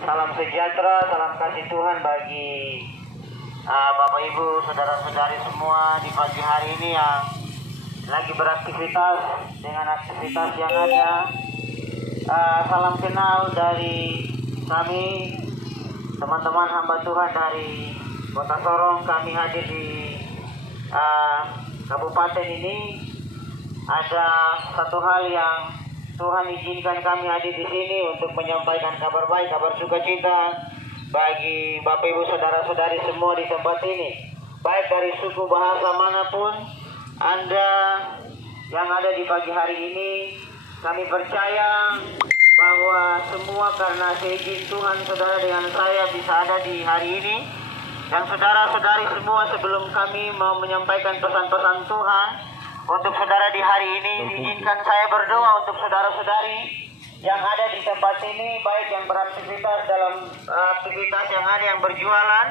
Salam sejahtera, salam kasih Tuhan bagi Bapak Ibu, saudara-saudari semua di pagi hari ini yang lagi beraktivitas dengan aktivitas yang ada. Salam kenal dari kami, teman-teman hamba Tuhan dari Kota Sorong. Kami hadir di kabupaten ini. Ada satu hal yang Tuhan izinkan kami hadir di sini untuk menyampaikan kabar baik, kabar sukacita bagi Bapak Ibu saudara-saudari semua di tempat ini. Baik dari suku bahasa manapun Anda yang ada di pagi hari ini, kami percaya bahwa semua karena seizin Tuhan saudara dengan saya bisa ada di hari ini. Dan saudara-saudari semua, sebelum kami mau menyampaikan pesan-pesan Tuhan untuk saudara di hari ini, izinkan saya berdoa untuk saudara-saudari yang ada di tempat ini, baik yang beraktivitas dalam aktivitas yang ada yang berjualan.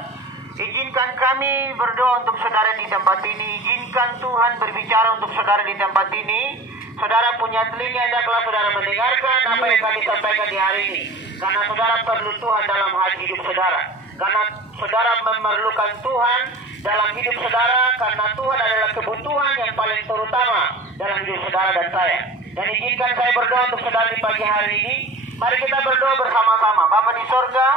Izinkan kami berdoa untuk saudara di tempat ini. Izinkan Tuhan berbicara untuk saudara di tempat ini. Saudara punya telinga, hendaklah saudara mendengarkan apa yang kami sampaikan di hari ini. Karena saudara perlu Tuhan dalam hidup saudara. Karena saudara memerlukan Tuhan dalam hidup saudara, karena Tuhan adalah kebutuhan yang paling terutama dalam hidup saudara dan saya. Dan izinkan saya berdoa untuk saudara di pagi hari ini. Mari kita berdoa bersama-sama. Bapa di sorga,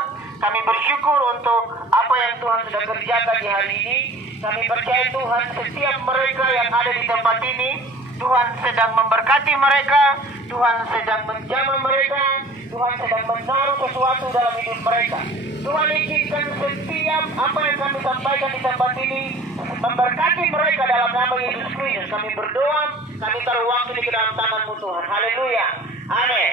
kami bersyukur untuk apa yang Tuhan sudah kerjakan di hari ini. Kami percaya Tuhan, setiap mereka yang ada di tempat ini, Tuhan sedang memberkati mereka, Tuhan sedang menjamah mereka, Tuhan sedang menaruh sesuatu dalam hidup mereka. Tuhan izinkan setiap apa yang kami sampaikan di tempat ini memberkati mereka dalam nama Yesus Kristus. Kami berdoa, kami taruh waktu di dalam tangan-Mu Tuhan. Haleluya. Amin.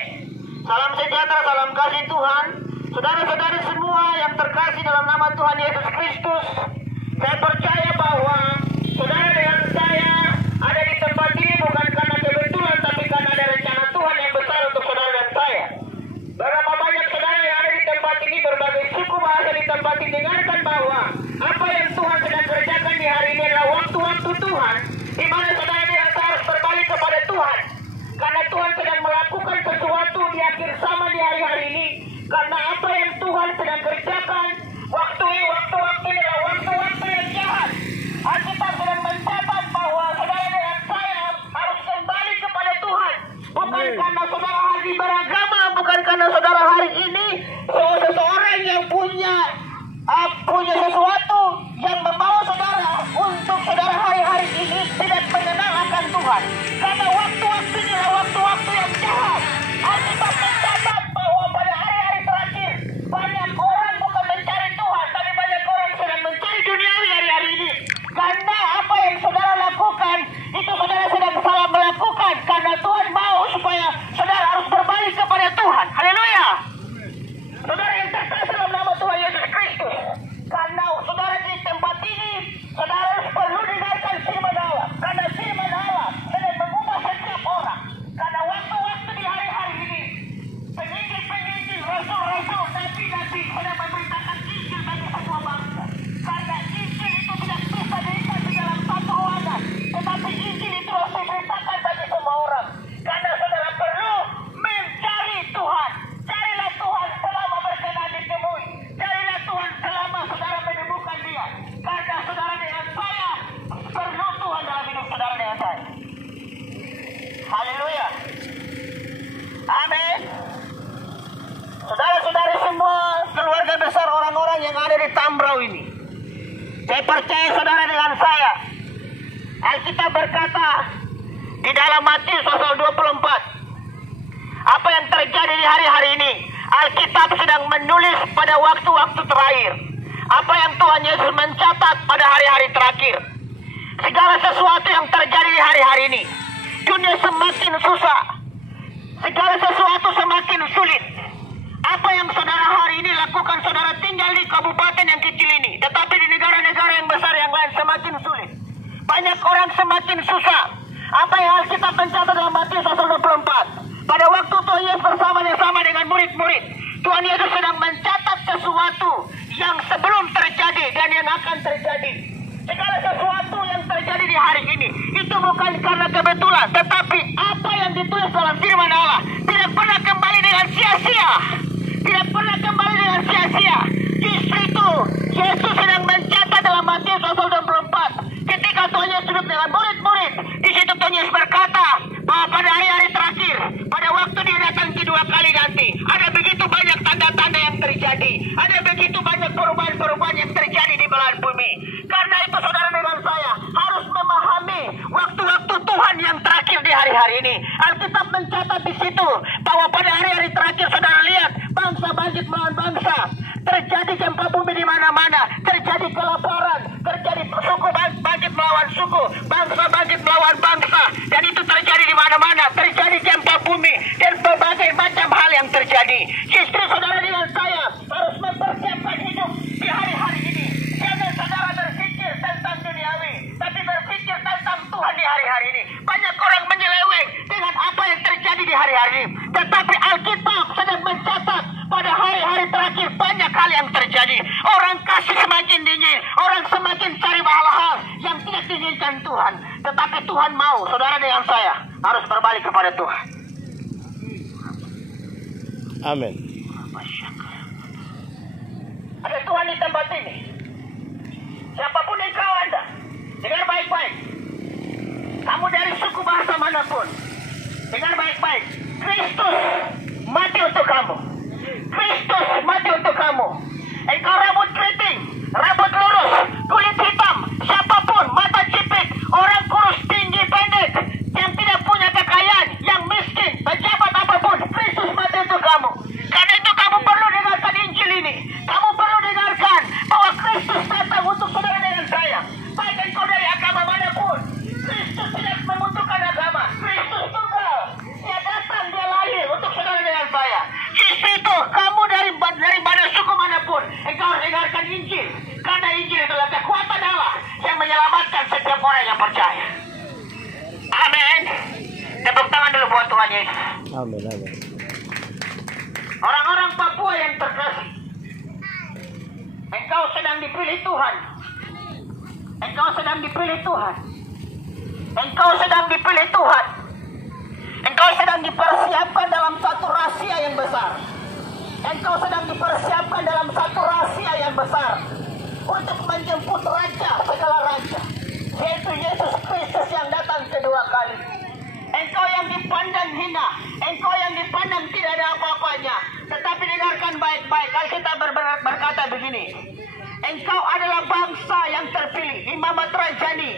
Salam sejahtera, salam kasih Tuhan. Saudara-saudari semua yang terkasih dalam nama Tuhan Yesus Kristus, saya percaya bahwa saudara dengan saya ada di tempat ini bukan karena kebetulan, tapi karena ada rencana Tuhan yang besar untuk saudara dan saya. Berapa banyak saudara yang ada di tempat ini, berbagai suku bahasa di tempat ini, dengarkan bahwa apa yang Tuhan sedang kerjakan di hari ini adalah waktu-waktu Tuhan, di mana saudara yang harus berbalik kepada Tuhan. Karena Tuhan sedang melakukan sesuatu di akhir zaman di hari-hari ini. Karena apa yang Tuhan sedang kerjakan, waktu ini adalah waktu-waktu yang jahat. Alkitab sedang mencatat bahwa saudara dan saya harus kembali kepada Tuhan. Bukan karena saudara hari beragama, bukan karena saudara hari ini seseorang yang punya sesuatu yang membawa saudara untuk saudara hari-hari ini tidak mengenal akan Tuhan. Karena waktu-waktu ini adalah waktu-waktu yang jahat. Alkitab mencatat bahwa pada hari-hari terakhir banyak orang bukan mencari Tuhan, tapi banyak orang sedang mencari duniawi hari-hari ini. Karena apa yang saudara lakukan itu saudara sedang salah melakukan. Karena Tuhan mau supaya saudara harus berbalik kepada Tuhan. Haleluya. Saudara yang terkasih dalam nama Tuhan Yesus Kristus, karena saudara di tempat ini, saudara harus perlu dengarkan firman Allah. Karena firman Allah sedang mengubah setiap orang. Karena waktu-waktu di hari-hari ini, penginjil-penginjil, rasul-rasul, nabi-nabi sedang memberitakan Injil bagi semua bangsa. Karena Injil itu tidak bisa diikat di dalam satu ruangan, tetapi Injil itu harus diberitakan bagi semua orang. Karena saudara perlu mencari Tuhan. Carilah Tuhan selama berkenan ditemui. Carilah Tuhan selama saudara menemukan Dia. Karena saudara dengan saya perlu Tuhan dalam hidup saudara dengan saya. Haleluya. Amin. Saudara-saudari semua, keluarga besar orang-orang yang ada di Tambrau ini, saya percaya saudara dengan saya. Alkitab berkata di dalam Matius pasal 24, apa yang terjadi di hari-hari ini, Alkitab sedang menulis pada waktu-waktu terakhir. Apa yang Tuhan Yesus mencatat pada hari-hari terakhir. Segala sesuatu yang terjadi di hari-hari ini, dunia semakin susah. Segala sesuatu semakin sulit. Apa yang saudara hari ini lakukan, saudara tinggal di kabupaten yang kecil ini, tetapi di negara-negara yang besar yang lain semakin sulit. Banyak orang semakin susah. Apa yang Alkitab mencatat dalam Matius pasal 24. Pada waktu Tuhan Yesus bersama dengan murid-murid, Tuhan Yesus sedang mencatat sesuatu yang sebelum terjadi dan yang akan terjadi. Segala sesuatu yang terjadi di hari ini itu bukan karena kebetulan, tetapi apa yang ditulis dalam firman Allah tidak pernah kembali dengan sia-sia, tidak pernah kembali dengan rahasia. Justru itu Yesus sedang mencatat dalam Matius pasal 24. Ketika Tuhan Yesus duduk dengan murid-murid, di situ Tuhan Yesus berkata bahwa pada hari-hari terakhir, pada waktu dia datang kedua kali nanti, ada begitu banyak tanda-tanda yang terjadi, ada begitu banyak perubahan-perubahan yang terjadi di belahan bumi. Karena itu saudara dengan saya harus memahami waktu-waktu Tuhan yang terakhir di hari-hari ini. Alkitab mencatat di situ bahwa pada hari-hari terakhir saudara lihat bangsa bangkit melawan bangsa, terjadi gempa bumi di mana-mana, terjadi kelaparan, terjadi suku bangkit melawan suku, bangsa bangkit melawan bangsa, dan itu terjadi di mana-mana, terjadi gempa bumi dan berbagai macam hal yang terjadi. Justru saudara dengan saya harus mempersiapkan hidup di hari-hari ini. Jangan saudara berpikir tentang duniawi, tapi berpikir tentang Tuhan di hari-hari ini. Banyak orang menyeleweng dengan apa yang terjadi di hari-hari ini, tetapi Alkitab sedang mencatat pada hari-hari terakhir banyak hal yang terjadi. Orang kasih semakin dingin, orang semakin cari hal-hal yang tidak diinginkan Tuhan. Tetapi Tuhan mau saudara dengan saya harus berbalik kepada Tuhan. Amin. Ada Tuhan di tempat ini. Siapapun engkau Anda, dengar baik-baik. Kamu dari suku bangsa manapun, dengar baik-baik. Kristus mati untuk kamu. Kristus mati untuk kamu. Engkau rambut keriting, rambut lurus, kulit hitam, siapapun, mata cipit, orang kurus, tinggi, pendek, yang tidak punya kekayaan, yang miskin, pejabat apapun, Kristus mati untuk kamu. Karena itu kamu perlu dengarkan Injil ini. Kamu perlu dengarkan bahwa Kristus datang untuk saudara dengan saya. Baik engkau dari agama manapun, Kristus tidak membutuhkan agama. Kristus tunggal. Dia datang, dia lahir untuk saudara dengan saya. Justru itu kamu dari mana suku manapun, engkau harus dengarkan Injil. Karena Injil adalah kekuatan Allah yang menyelamatkan setiap orang yang percaya. Amin. Tepuk tangan dulu buat Tuhan Yesus. Amin. Amin. Orang-orang Papua yang terkasih, engkau sedang dipilih Tuhan. Engkau sedang dipilih Tuhan. Engkau sedang dipilih Tuhan. Engkau sedang dipersiapkan dalam satu rahasia yang besar. Engkau sedang dipersiapkan dalam satu rahasia yang besar untuk menjemput raja segala raja, yaitu Yesus Kristus yang datang kedua kali. Engkau yang dipandang hina, engkau yang dipandang tidak ada apa-apanya. Tetapi dengarkan baik-baik, Alkitab berkata begini. Engkau adalah bangsa yang terpilih, imamat rajani,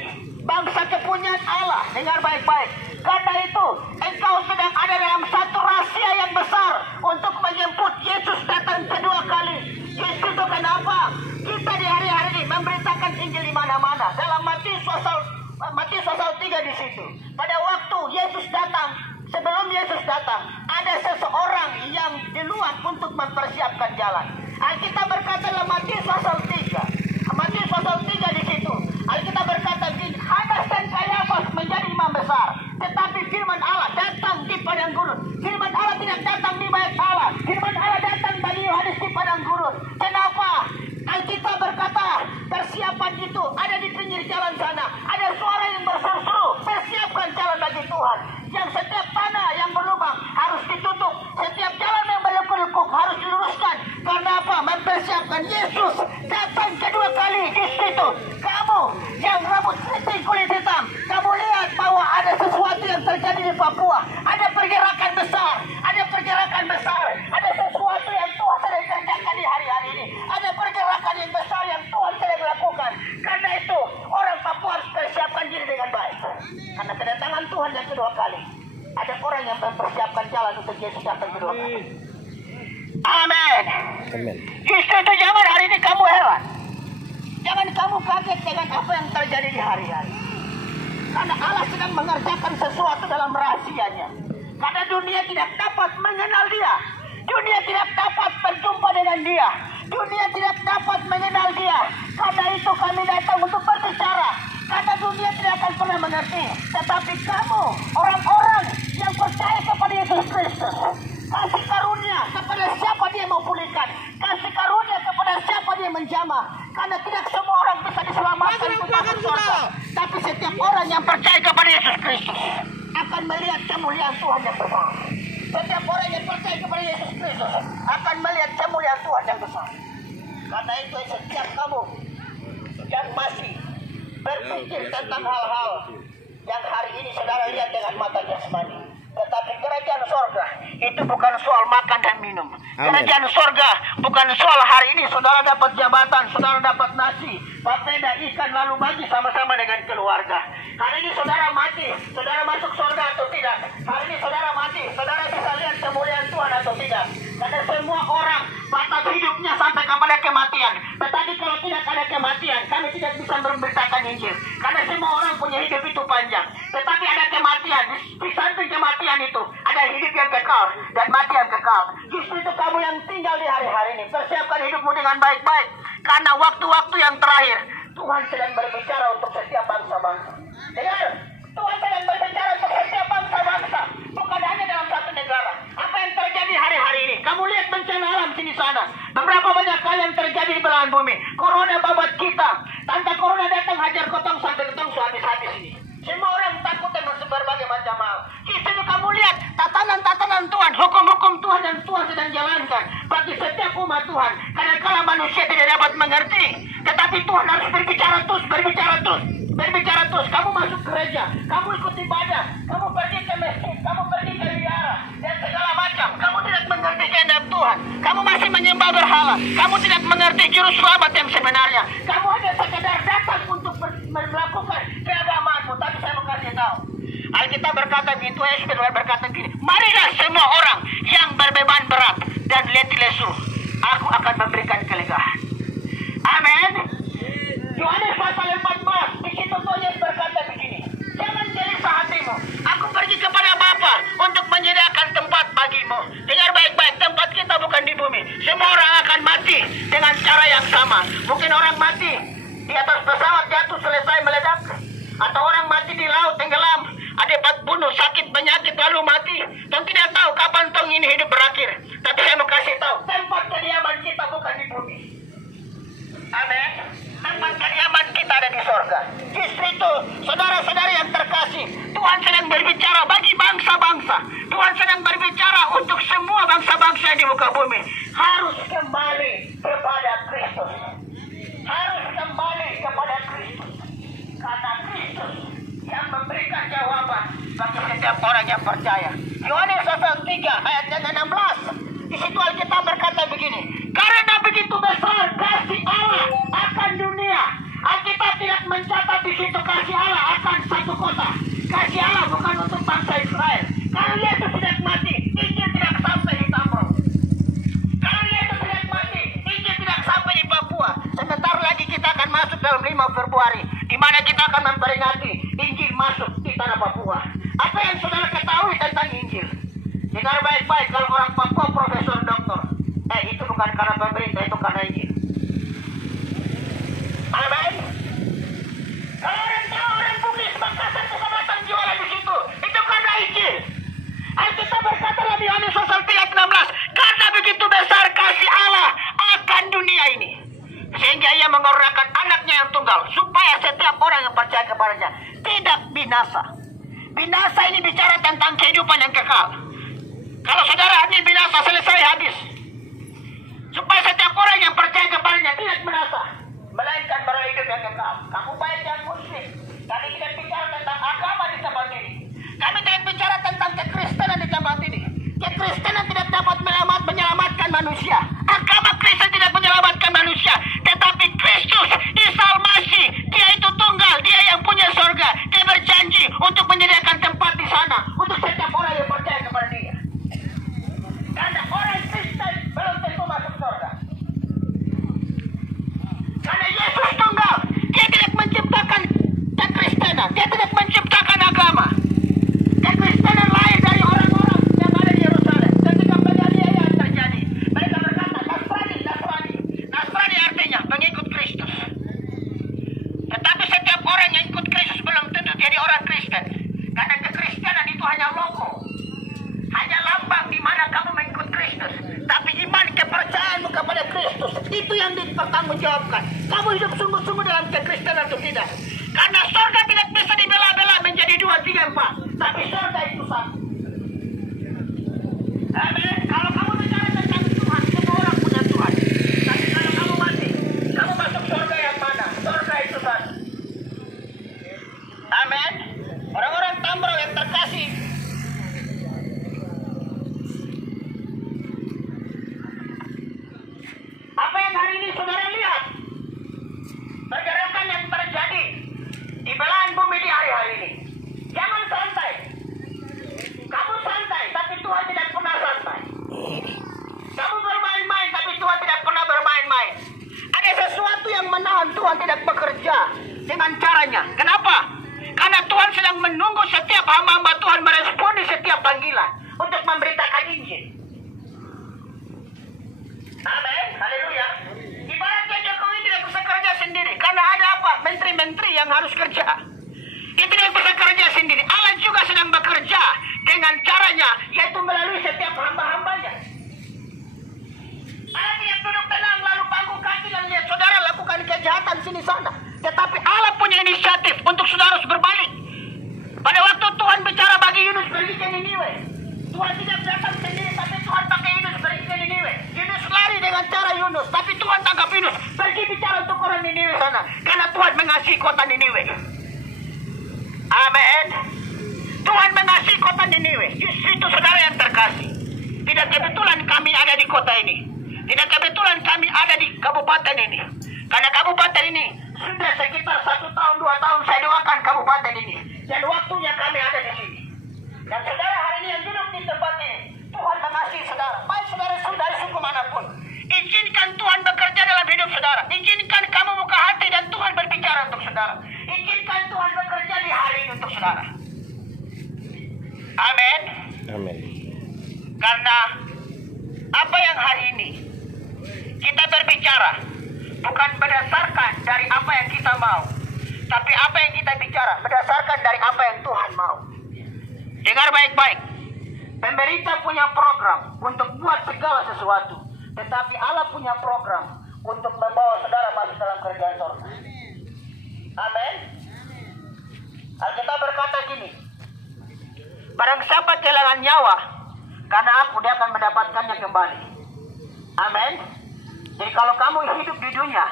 bangsa kepunyaan Allah. Dengar baik-baik. Karena itu, engkau sedang ada dalam satu rahasia yang besar untuk menjemput Yesus datang kedua kali. Yesus itu kenapa? Kita di hari-hari ini memberitakan Injil di mana-mana. Dalam Matius pasal 3 di situ. Pada waktu Yesus datang, sebelum Yesus datang, ada seseorang yang di luar untuk mempersiapkan jalan. Alkitab berkata dalam Matius pasal 3. Matius pasal 3 di situ. Alkitab berkata begini, Hanas dan Kayafas menjadi imam besar, tetapi firman Allah datang di padang gurun. Firman Allah tidak datang di bait Allah. Firman Allah datang bagi Yohanes di padang gurun. Kenapa? Alkitab berkata persiapan itu ada di pinggir jalan sana. Ada suara yang berseru-seru, persiapkan jalan bagi Tuhan. Yang setiap tanah yang berlubang harus ditutup, setiap jalan yang berlekuk-lekuk harus diluruskan. Karena apa? Mempersiapkan Yesus datang kedua kali di situ. Kamu yang rambut keriting kulit hitam, kamu lihat bahwa ada sesuatu yang terjadi di Papua. Ada pergerakan besar, ada pergerakan besar, ada sesuatu yang Tuhan sedang kerjakan di hari-hari ini. Ada pergerakan yang besar yang Tuhan sedang lakukan. Karena itu orang Papua harus persiapkan diri dengan baik. Karena kedatangan Tuhan yang kedua kali, ada orang yang mempersiapkan jalan untuk Yesus datang kedua kali. Amin. Amin. Justru itu jangan hari ini kamu heran. Jangan kamu kaget dengan apa yang terjadi di hari-hari. Karena Allah sedang mengerjakan sesuatu dalam rahasianya. Karena dunia tidak dapat mengenal dia. Dunia tidak dapat berjumpa dengan dia. Dunia tidak dapat mengenal dia. Karena itu kami datang untuk berbicara. Karena dunia tidak akan pernah mengerti. Tetapi kamu, orang-orang yang percaya kepada Yesus Kristus, kasih karunia kepada siapa dia mau pulihkan. Kasih karunia kepada siapa dia menjamah. Karena tidak semua orang bisa diselamatkan untuk masuk surga. Tapi setiap orang yang percaya kepada Yesus Kristus akan melihat kemuliaan Tuhan yang besar. Setiap orang yang percaya kepada Yesus Kristus akan melihat kemuliaan kerajaan Tuhan yang besar. Karena itu setiap kamu yang masih berpikir tentang hal-hal yang hari ini saudara lihat dengan mata jasmani, tetapi kerajaan sorga itu bukan soal makan dan minum. Kerajaan sorga bukan soal hari ini saudara dapat jabatan, saudara dapat nasi, papeda, ikan, lalu bagi sama-sama dengan keluarga. Hari ini saudara mati, saudara masuk sorga atau tidak? Hari ini saudara mati, saudara bisa lihat kemuliaan Tuhan atau tidak? Karena semua orang batas hidupnya sampai kepada kematian. Tetapi kalau tidak ada kematian, kami tidak bisa memberitakan Injil. Karena semua orang punya hidup itu panjang. Tetapi ada kematian. Di samping kematian itu ada hidup yang kekal dan mati yang kekal. Justru itu kamu yang tinggal di hari-hari ini, persiapkan hidupmu dengan baik-baik. Karena waktu-waktu yang terakhir Tuhan sedang berbicara untuk setiap bangsa-bangsa. Dengar, Tuhan sedang berbicara untuk setiap bangsa-bangsa, bukan hanya dalam satu negara. Apa yang terjadi hari-hari ini? Kamu lihat bencana alam sini sana. Beberapa banyak hal yang terjadi di belahan bumi. Corona babat kita. Tanda corona datang hajar kotong sampai ketong habis-habis ini. Semua orang takut dan berbagai macam hal. Justru kamu lihat tatanan-tatanan Tuhan, hukum-hukum Tuhan yang Tuhan sedang jalankan bagi setiap umat Tuhan. Karena kalau manusia tidak dapat mengerti, tetapi Tuhan harus berbicara terus. Kamu masuk gereja, kamu ikut ibadah, kamu pergi ke masjid, kamu pergi ke wihara, dan segala macam. Kamu tidak mengerti kehendak Tuhan. Kamu masih menyembah berhala. Kamu tidak mengerti juru selamat yang sebenarnya. Kamu hanya sekedar datang untuk melakukan keagamaanmu. Tapi saya mau kasih tahu, Alkitab berkata gitu, Yesus berkata gini, marilah semua orang yang berbeban berat dan letih lesu, aku akan memberikan kelegaan. Amin. Yohanes pasal 14, di situ Tuhan Yesus berkata begini, jangan gelisah hatimu, aku pergi kepada Bapa untuk menyediakan tempat bagimu. Dengar baik-baik, tempat kita bukan di bumi. Semua orang akan mati dengan cara yang sama. Mungkin orang mati di atas pesawat jatuh selesai meledak, atau orang mati di laut tenggelam, ada bunuh, sakit, penyakit lalu mati. Tong tidak tahu kapan tong ini hidup berakhir. Tapi saya mau kasih tahu, tempat kediaman kita bukan di bumi. Amin. Tempat kediaman kita ada di sorga. Justru itu, saudara-saudara yang terkasih, Tuhan sedang berbicara bagi bangsa-bangsa. Tuhan sedang berbicara untuk semua bangsa-bangsa yang di muka bumi. Harus kembali kepada Kristus. Harus kembali kepada Kristus. Karena Kristus yang memberikan jawaban bagi setiap orang yang percaya. Yohanes pasal 3 ayat 16. Di situ Alkitab berkata begini, karena begitu besar kasih Allah akan dunia. Alkitab tidak mencatat di situ kasih Allah akan satu kota. Kasih Allah bukan untuk bangsa Israel. Kalau Yesus tidak mati, Injil tidak sampai di Tamro. Kalau Yesus tidak mati, Injil tidak sampai di Papua. Sebentar lagi kita akan masuk dalam 5 Februari, di mana kita akan memperingati Injil masuk di tanah Papua. Apa yang saudara ketahui tentang Injil? Dengar baik-baik, kalau orang Papua profesor doktor, itu bukan karena pemerintah, itu karena Injil. Amin. Kalau orang tahu orang Bugis, Makassar, Kecamatan jualan di situ, itu karena Injil. Alkitab berkata dalam Yohanes pasal 3:16, karena begitu besar kasih Allah akan dunia ini, sehingga ia mengorbankan anaknya yang tunggal, supaya setiap orang yang percaya kepadanya tidak binasa. Binasa ini bicara tentang kehidupan yang kekal. Kalau saudara hanya binasa, selesai, habis. Supaya setiap orang yang percaya kepadanya tidak binasa, melainkan beroleh hidup yang kekal. Kamu baik dan muslim. Kami tidak bicara tentang agama di tempat ini. Kami tidak bicara tentang kekristenan di tempat ini. Kekristenan tidak dapat menyelamatkan manusia. Agama Kristen tidak menyelamatkan manusia. Tetapi Kristus, Isa Al-Masih, Dia itu tunggal, Dia yang punya surga. Dia berjanji untuk menyediakan tempat di sana untuk setiap orang yang percaya kepada Dia. Karena orang Kristen belum tentu masuk surga. Karena Yesus tunggal, Dia tidak menciptakan kekristenan, Dia tidak menciptakan agama. Kekristenan lahir dari orang-orang yang ada di Yerusalem. Ketika penganiayaan terjadi, mereka berkata Nasrani. Nasrani artinya pengikut Kristus. Tetapi setiap orang yang ikut Kristus belum tentu jadi orang Kristen. Karena kekristenan itu hanya logo, hanya lambang di mana kamu mengikut Kristus. Tapi iman kepercayaanmu kepada Kristus itu yang dipertanggungjawabkan. Kamu hidup sungguh-sungguh dalam kekristenan atau tidak? Karena surga tidak bisa dibela-bela menjadi 2, 3, 4. Tapi surga itu satu. Amin. Kalau kamu bicara tentang Tuhan, semua orang punya Tuhan. Tuhan tidak bekerja dengan caranya. Kenapa? Karena Tuhan sedang menunggu setiap hamba-hamba Tuhan meresponi setiap panggilan untuk memberitakan Injil. Amin, haleluya. Ibaratnya Jokowi tidak bisa kerja sendiri, karena ada apa? Menteri-menteri yang harus kerja. Dia tidak bisa kerja sendiri. Allah juga sedang bekerja dengan caranya, yaitu melalui setiap hamba-hambanya. Allah tidak duduk tenang lalu pangku kaki dan lihat saudara lakukan kejahatan sini sana. Tetapi Allah punya inisiatif untuk saudara harus berbalik. Pada waktu Tuhan bicara bagi Yunus pergi ke Niniwe, Tuhan tidak datang sendiri, tapi Tuhan pakai Yunus pergi ke Niniwe. Yunus lari dengan cara Yunus, tapi Tuhan tangkap Yunus pergi bicara untuk orang Niniwe sana, karena Tuhan mengasihi kota Niniwe. Amin. Tuhan mengasihi kota Niniwe. Justru itu saudara yang terkasih. Tidak kebetulan kami ada di kota ini. Tidak kebetulan kami ada di kabupaten ini. Karena kabupaten ini sudah sekitar 1 tahun, 2 tahun saya doakan kabupaten ini. Dan waktunya kami ada di sini. Dan saudara hari ini yang duduk di tempat ini, Tuhan mengasihi saudara. Baik saudara-saudari suku manapun. Izinkan Tuhan bekerja dalam hidup saudara. Izinkan kamu buka hati dan Tuhan berbicara untuk saudara. Izinkan Tuhan bekerja di hari ini untuk saudara. Amin. Amin. Karena apa yang hari ini kita berbicara bukan berdasarkan dari apa yang kita mau, tapi apa yang kita bicara berdasarkan dari apa yang Tuhan mau. Dengar baik-baik. Pemerintah punya program untuk buat segala sesuatu, tetapi Allah punya program untuk membawa saudara masuk dalam kerajaan surga. Amin. Alkitab berkata gini, barang siapa kehilangan nyawa karena aku, dia akan mendapatkannya kembali. Amin. Jadi kalau kamu hidup di dunia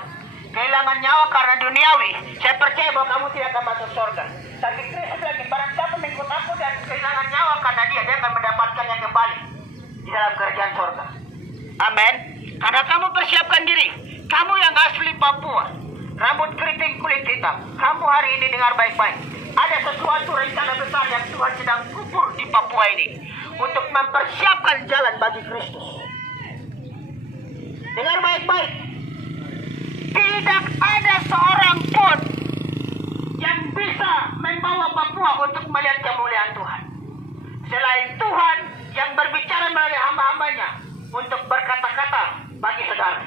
kehilangan nyawa karena duniawi, saya percaya bahwa kamu tidak akan masuk surga. Tapi Kristus lagi, barang siapa mengikut aku dan kehilangan nyawa karena dia akan mendapatkannya kembali di dalam kerajaan surga. Amin. Karena kamu persiapkan diri, kamu yang asli Papua, rambut keriting kulit hitam, kamu hari ini dengar baik-baik. Ada sesuatu rencana besar yang Tuhan sedang kubur di Papua ini untuk mempersiapkan jalan bagi Kristus. Dengar baik-baik. Tidak ada seorang pun yang bisa membawa Papua untuk melihat kemuliaan Tuhan selain Tuhan yang berbicara melalui hamba-hambanya untuk berkata-kata bagi saudara.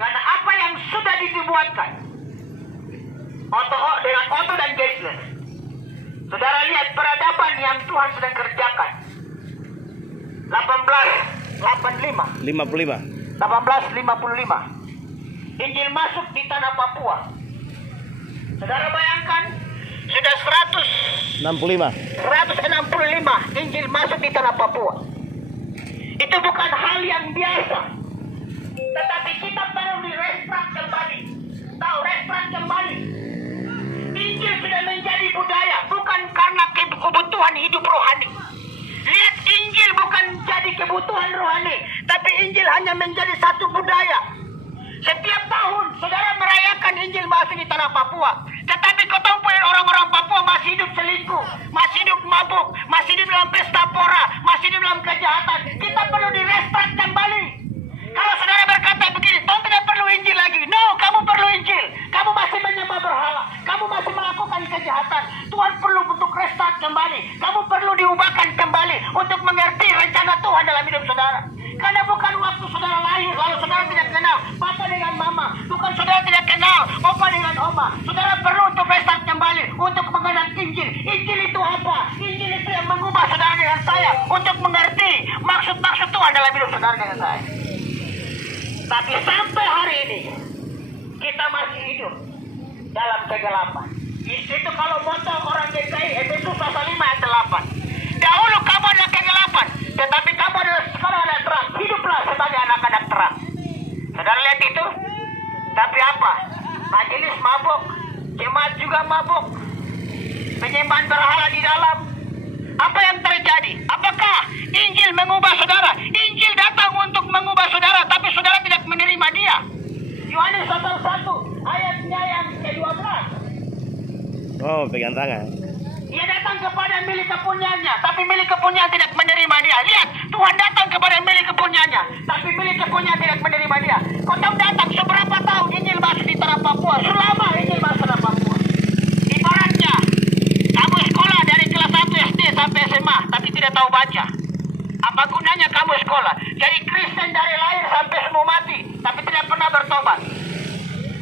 Karena apa yang sudah dibuatkan dengan Otto dan Geisler, saudara lihat peradaban yang Tuhan sedang kerjakan. 1855 Injil masuk di tanah Papua. Saudara bayangkan, sudah 165 Injil masuk di tanah Papua. Itu bukan hal yang biasa, tetapi kita perlu direstart kembali. Tahu restart kembali. Injil sudah menjadi budaya, bukan karena kebutuhan hidup rohani. Lihat, Injil bukan jadi kebutuhan rohani, tapi Injil hanya menjadi satu budaya. Setiap tahun saudara merayakan Injil masuk di tanah Papua, tetapi kau tahu orang-orang Papua masih hidup selingkuh, masih hidup mabuk, masih hidup dalam pesta pora, masih hidup dalam kejahatan. Kita perlu direstart kembali. Kalau saudara berkata begini, kau tidak perlu Injil lagi. No, kamu perlu Injil. Kamu masih menyembah berhala, kamu masih melakukan kejahatan. Tuhan perlu untuk restart kembali. Kamu perlu diubahkan kembali untuk mengerti rencana Tuhan dalam hidup saudara. Karena bukan waktu saudara lahir lalu saudara tidak kenal papa dengan mama, bukan saudara tidak kenal opa dengan oma. Saudara perlu untuk restart kembali, untuk mengenal Injil. Injil itu apa? Injil itu yang mengubah saudara dengan saya untuk mengerti maksud-maksud Tuhan dalam hidup saudara dengan saya. Tapi sampai hari ini kita masih hidup dalam kegelapan. Itu kalau moto orang GKI Efesus pasal 5 ayat 8. Dahulu kamu ada kegelapan, tetapi kamu adalah sekarang ada terang. Hiduplah sebagai anak-anak terang. Saudara lihat itu? Tapi apa? Majelis mabuk, jemaat juga mabuk, penyembahan berhala di dalam. Apa yang terjadi? Apakah Injil mengubah saudara? Injil datang untuk mengubah saudara, tapi saudara tidak menerima dia. Yohanes pasal 1 ayatnya yang ke-12. Oh, pegang tangan. Ia datang kepada milik kepunyaannya, tapi milik kepunyaan tidak menerima dia. Lihat, Tuhan datang kepada milik kepunyaannya, tapi milik kepunyaan tidak menerima dia. Kau tahu datang seberapa tahun Injil masuk di tanah Papua? Terus lama Injil masuk ke Papua. Ibaratnya kamu sekolah dari kelas 1 SD sampai SMA tapi tidak tahu baca. Apa gunanya kamu sekolah? Jadi Kristen dari lahir sampai semua mati tapi tidak pernah bertobat.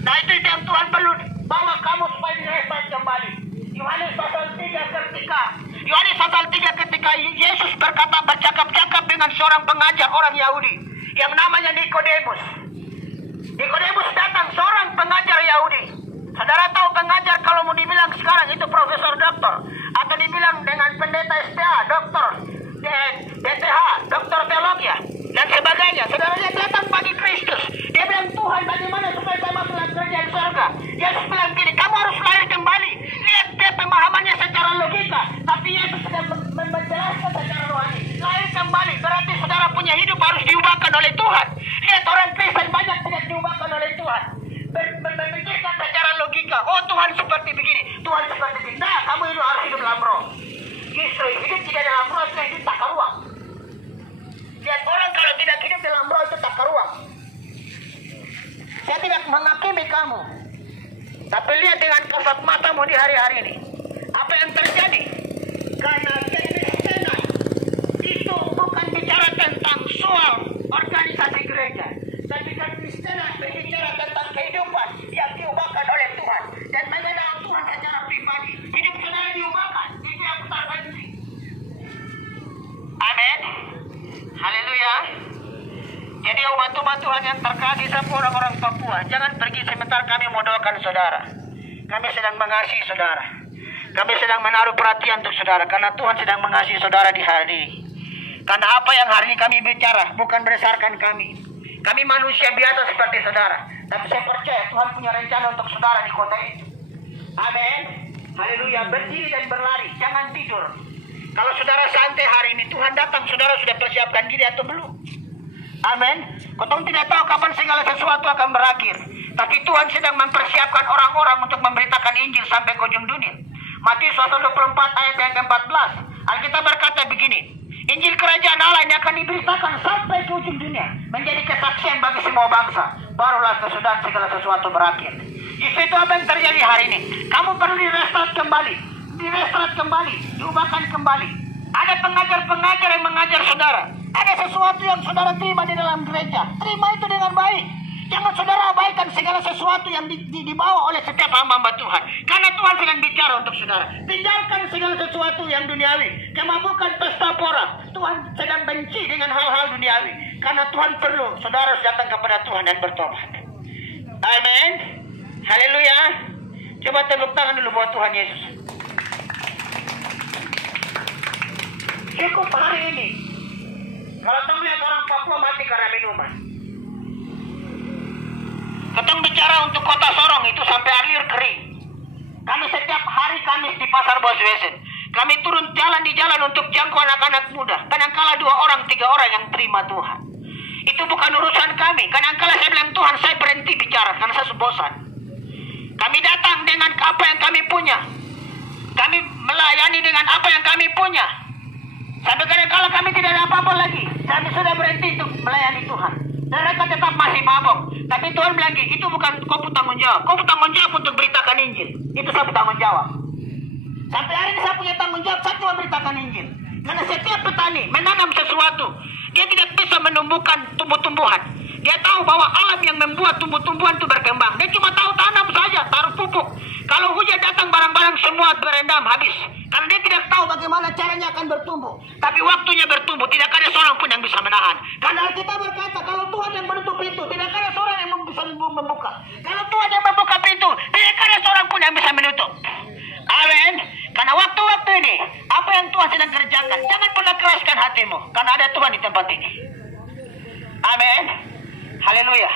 Nah itu yang Tuhan perlu bawa kamu supaya direstart kembali. Yohanes pasal 3 ketika Yesus bercakap-cakap dengan seorang pengajar orang Yahudi yang namanya Nikodemus. Nikodemus datang, seorang pengajar Yahudi. Saudara tahu pengajar kalau mau dibilang sekarang itu profesor doktor atau dibilang dengan pendeta SPA, doktor DTH, doktor teologi dan sebagainya. Saudaranya datang bagi Kristus. Dia bilang, Tuhan bagaimana supaya saya masuk dalam kerajaan surga? Yesus bilang gini, kamu harus lahir kembali. Lihat dia pemahamannya secara logika, tapi Yesus sedang menjelaskan secara rohani. Lahir kembali berarti saudara punya hidup harus diubahkan oleh Tuhan. Lihat orang Kristen banyak tidak diubahkan oleh Tuhan. Berpikirkan secara logika, oh Tuhan seperti begini, Tuhan seperti begini. Nah, kamu itu harus hidup dalam roh. Justru hidup tidak dalam roh itu hidup tak karuang. Lihat orang kalau tidak hidup dalam roh itu tak karuang. Saya tidak menghakimi kamu, tapi lihat dengan kasat matamu di hari-hari ini. Apa yang terjadi? Karena kekristenan itu bukan bicara tentang soal organisasi gereja, tapi kekristenan berbicara tentang kehidupan yang diubahkan oleh Tuhan dan mengenal Tuhan secara pribadi. Hidup saudara diubahkan, itu yang terpenting. Amin. Haleluya. Jadi umat-umat Tuhan yang terkasih sama orang-orang Papua, jangan pergi sebentar kami mau doakan saudara. Kami sedang mengasihi saudara. Kami sedang menaruh perhatian untuk saudara karena Tuhan sedang mengasihi saudara di hari ini. Karena apa yang hari ini kami bicara bukan berdasarkan kami. Kami manusia biasa seperti saudara, tapi saya percaya Tuhan punya rencana untuk saudara di kota itu. Amin. Haleluya. Berdiri dan berlari, jangan tidur. Kalau saudara santai hari ini, Tuhan datang, saudara sudah persiapkan diri atau belum? Amin. Kotong tidak tahu kapan segala sesuatu akan berakhir, tapi Tuhan sedang mempersiapkan orang-orang untuk memberitakan Injil sampai ke ujung dunia. Matius pasal 24 ayat yang ke-14. Alkitab berkata begini, Injil kerajaan Allah ini akan diberitakan sampai ke ujung dunia, menjadi kesaksian bagi semua bangsa. Barulah kesudahan segala sesuatu berakhir. Justru itu apa yang terjadi hari ini. Kamu perlu direstart kembali, diubahkan kembali. Ada pengajar-pengajar yang mengajar saudara. Ada sesuatu yang saudara terima di dalam gereja. Terima itu dengan baik. Jangan saudara abaikan segala sesuatu yang dibawa oleh setiap hamba Tuhan. Karena Tuhan sedang bicara untuk saudara. Tinggalkan segala sesuatu yang duniawi. Kemabukan pesta pora. Tuhan sedang benci dengan hal-hal duniawi. Karena Tuhan perlu saudara harus datang kepada Tuhan dan bertobat. Amin. Haleluya. Coba tepuk tangan dulu buat Tuhan Yesus. Cukup hari ini. Kalau kamu lihat orang Papua mati karena minuman. Ketong bicara untuk kota Sorong itu sampai alir kering. Kami setiap hari Kamis di Pasar Boswesen, kami turun jalan di jalan untuk jangkau anak-anak muda. Kadangkala 2 orang, 3 orang yang terima Tuhan. Itu bukan urusan kami. Kadangkala saya bilang, Tuhan saya berhenti bicara karena saya bosan. Kami datang dengan apa yang kami punya. Kami melayani dengan apa yang kami punya. Sampai kadangkala kami tidak ada apa-apa lagi. Kami sudah berhenti untuk melayani Tuhan. Dan mereka tetap masih mabok. Tapi Tuhan bilang, itu bukan kau tanggung jawab. Kau tanggung jawab untuk beritakan Injil. Itu saya tanggung jawab. Sampai hari ini saya punya tanggung jawab. Saya cuma beritakan Injil. Karena setiap petani menanam sesuatu, dia tidak bisa menumbuhkan tumbuh-tumbuhan. Dia tahu bahwa alam yang membuat tumbuh-tumbuhan itu berkembang. Dia cuma tahu tanam saja, taruh pupuk. Kalau hujan datang, barang-barang semua berendam, habis. Karena dia tidak tahu bagaimana caranya akan bertumbuh. Tapi waktunya bertumbuh, tidak ada seorang pun yang bisa menahan. Karena kita berkata, kalau Tuhan yang menutup pintu, tidak ada seorang yang bisa membuka. Kalau Tuhan yang membuka pintu, tidak ada seorang pun yang bisa menutup. Amin. Karena waktu-waktu ini, apa yang Tuhan sedang kerjakan, jangan pernah keraskan hatimu. Karena ada Tuhan di tempat ini. Amin. Haleluya.